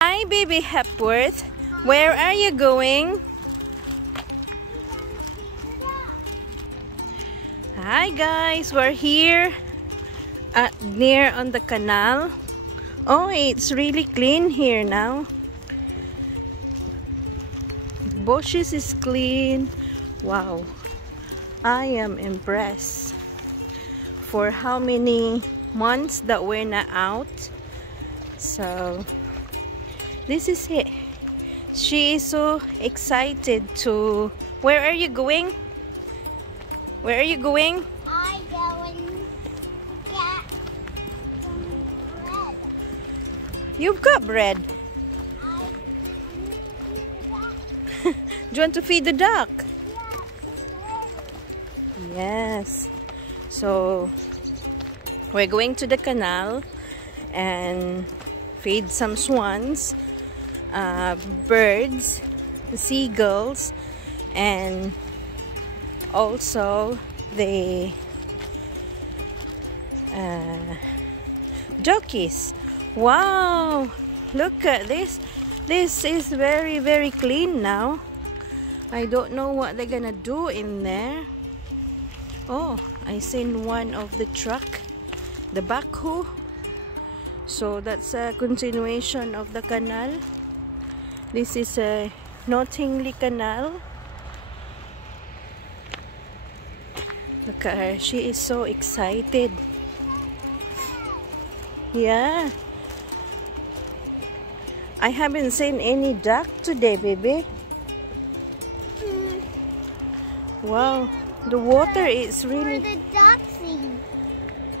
Hi, baby Hepworth. Where are you going? Hi guys, we're here near on the canal. Oh, it's really clean here now. The bushes is clean. Wow, I am impressed. For how many months that we're not out. So this is it. She is so excited to... Where are you going? Where are you going? I'm going to get some bread. You've got bread. I need to feed the duck. Do you want to feed the duck? Yeah, Yes. So we're going to the canal and feed some swans, birds, seagulls, and also the jockeys. Wow, look at this. This is very, very clean now. I don't know what they're gonna do in there. Oh, I seen one of the truck, the backhoe. So that's a continuation of the canal. This is a Nottingley Canal. Look at her, she is so excited. Yeah. I haven't seen any duck today, baby. Wow, the water is really... where the ducks eat.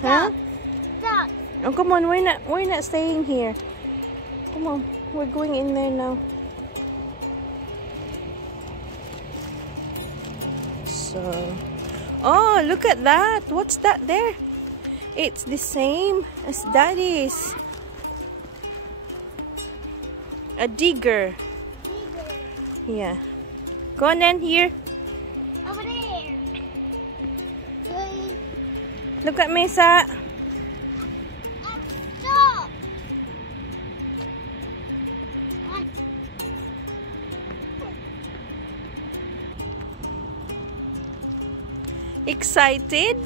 Huh? Ducks. Oh, come on, we're not staying here. Come on, we're going in there now. So, oh, look at that. What's that there? It's the same as Daddy's. A digger. Yeah. Go on then, here. Over there. Look at Mesa. Stop. Excited?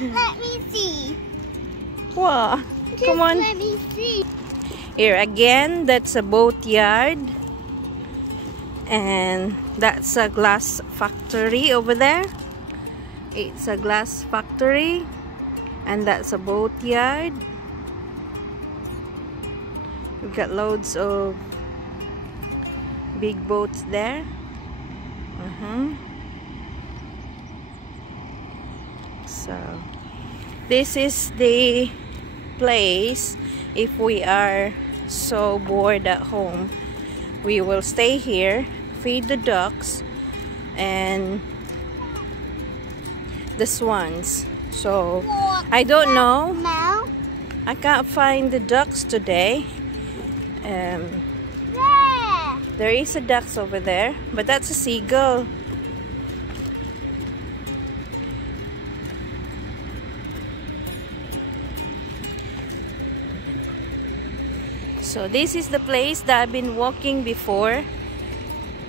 Let me see. Wow. Just Come on. let me see. Here again, that's a boat yard. And that's a glass factory over there. It's a glass factory. And that's a boat yard. We've got loads of big boats there. So this is the place. If we are so bored at home, we will stay here, feed the ducks and the swans. So I don't know, Now. I can't find the ducks today. There. There is a ducks over there, but that's a seagull. So this is the place that I've been walking before.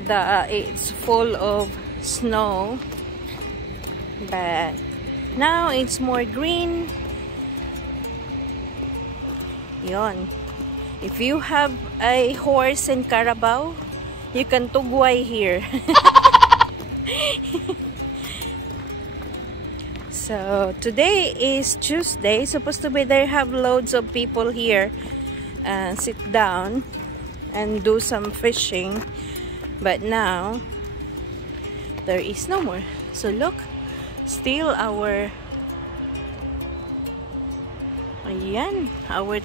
It's full of snow, but now it's more green. Yon. If you have a horse in Carabao, you can tugway here. So today is Tuesday. Supposed to be there have loads of people here. Sit down and do some fishing, but now there is no more. So look, still our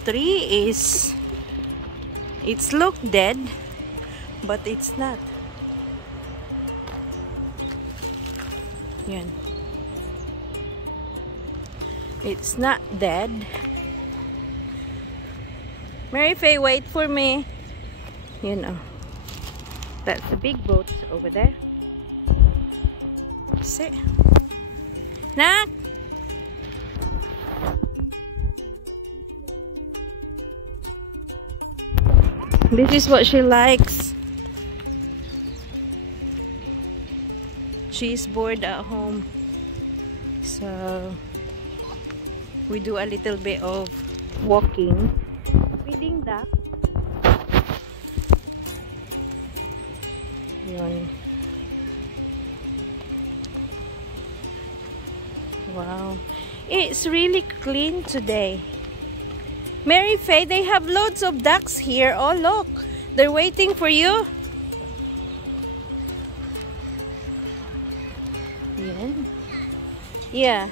tree is, it's look dead, but it's not. Yan. It's not dead. Mary Faye, wait for me. You know, that's the big boats over there. See? Nak! This is what she likes. She's bored at home. So we do a little bit of walking. Feeding duck. Yun. Wow. It's really clean today. Mary Faye, they have loads of ducks here. Oh, look. They're waiting for you. Yeah. Yeah.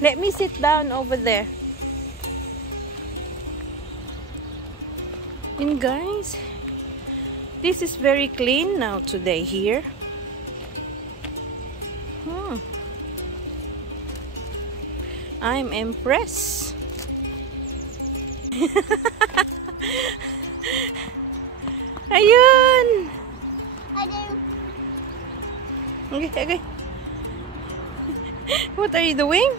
Let me sit down over there. And guys, this is very clean now today here. I'm impressed. Ayun! Okay, okay. What are you doing?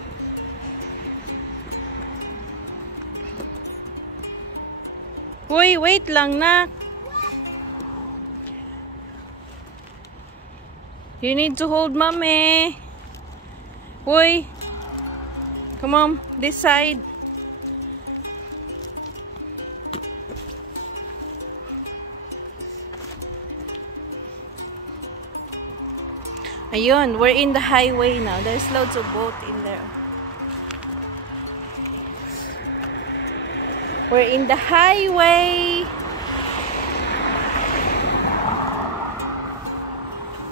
Uy, wait lang, nak. You need to hold mommy. Uy. Come on, this side. Ayun, we're in the highway now. There's loads of boat in there. We're in the highway.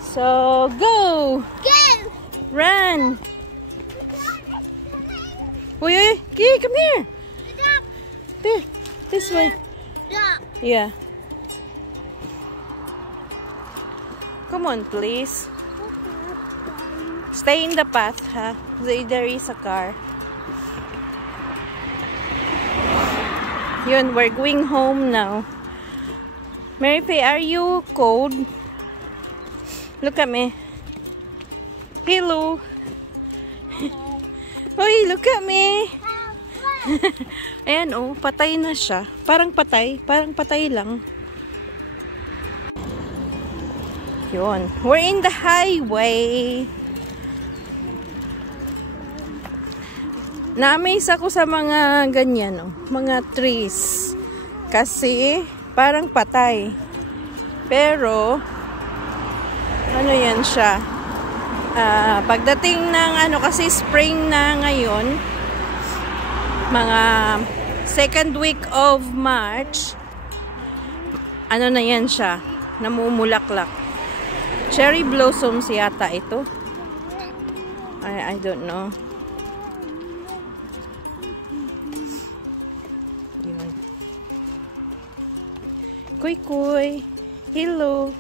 So, go! Go! Run! Uy, uy, Kiki, come here! There, this way. Yeah. Come on, please. Stay in the path, ha? There is a car. Yun, we're going home now. Mary Faye, are you cold? Look at me. Hello. Uy, look at me. Ayan, oh, patay na siya. Parang patay lang. Yun. We're in the highway. Na-amaze ako sa mga ganyan, oh, mga trees. Kasi parang patay. Pero ano yan siya? Pagdating ng ano, kasi spring na ngayon, mga second week of March, ano na yan siya, namumulaklak. Cherry blossoms yata ito. I don't know. Yun. Kuy kuy. Hello.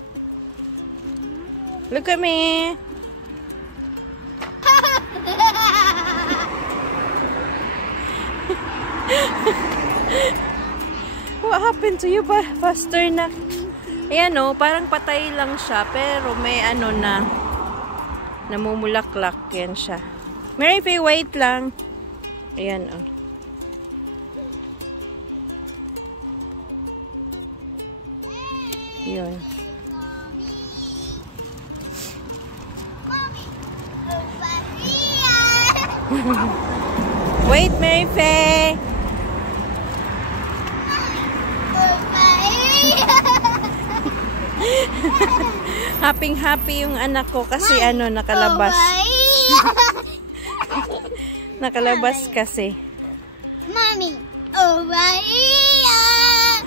Look at me. What happened to you, Pastor? Na ayan, oh, parang patay lang siya, pero may ano na, namumulaklak yan siya. Mary Faye, wait lang. Ayan, oh. Yun. Wait, Mary Faye. Happy yung anak ko kasi ano, nakalabas. Nakalabas kasi. Mommy, over here.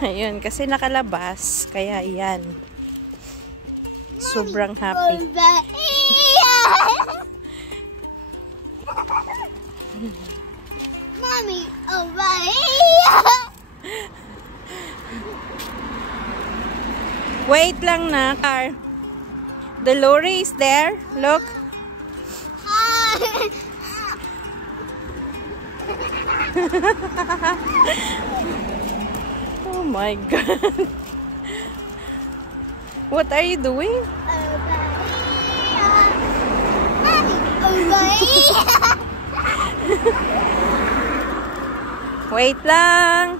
Ayun, kasi nakalabas. Kaya yan. Sobrang happy. Over here. Mommy, over here. Wait lang na, car. The lorry is there. Look. Oh my God. What are you doing? Wait lang.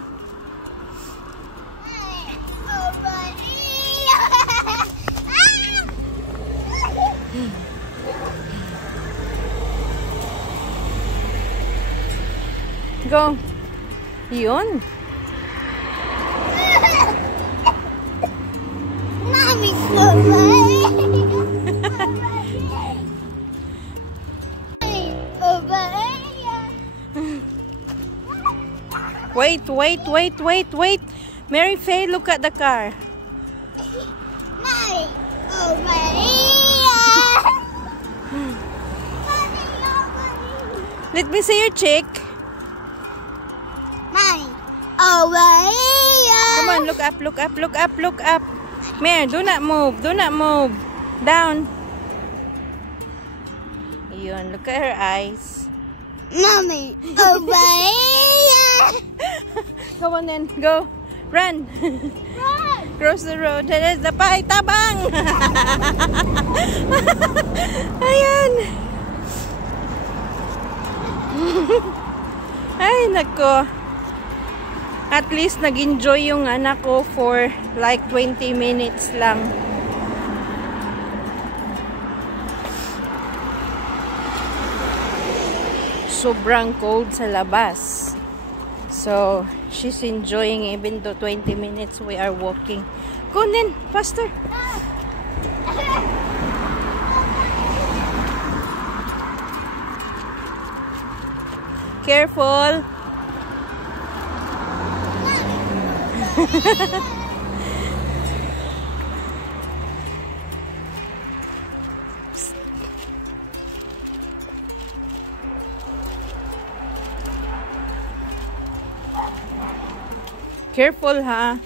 Go. Yun. Wait. Mary Faye, look at the car. Let me see your cheek. Come on, look up. Mare, do not move. Down. Yun, look at her eyes. Mommy, away! Come on then, go. Run. Run! Cross the road. There's the pie. Tabang! Ayan. Ay, nako. At least nag-enjoy yung anak ko for like 20 minutes lang. Sobrang cold sa labas. So, she's enjoying even though 20 minutes we are walking. Go then, faster. Careful. Careful, ha?